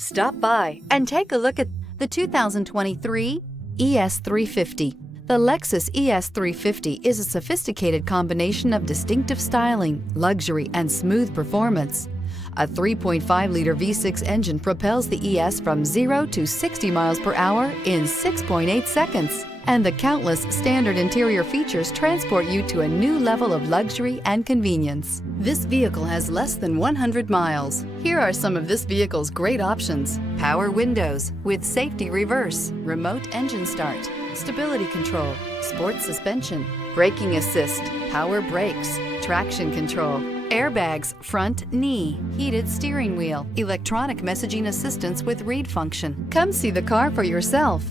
Stop by and take a look at the 2023 ES350. The Lexus ES350 is a sophisticated combination of distinctive styling, luxury, and smooth performance. A 3.5-liter V6 engine propels the ES from 0 to 60 miles per hour in 6.8 seconds. And the countless standard interior features transport you to a new level of luxury and convenience. This vehicle has less than 100 miles. Here are some of this vehicle's great options: power windows with safety reverse, remote engine start, stability control, sport suspension, braking assist, power brakes, traction control, airbags, front knee, heated steering wheel, electronic messaging assistance with read function. Come see the car for yourself.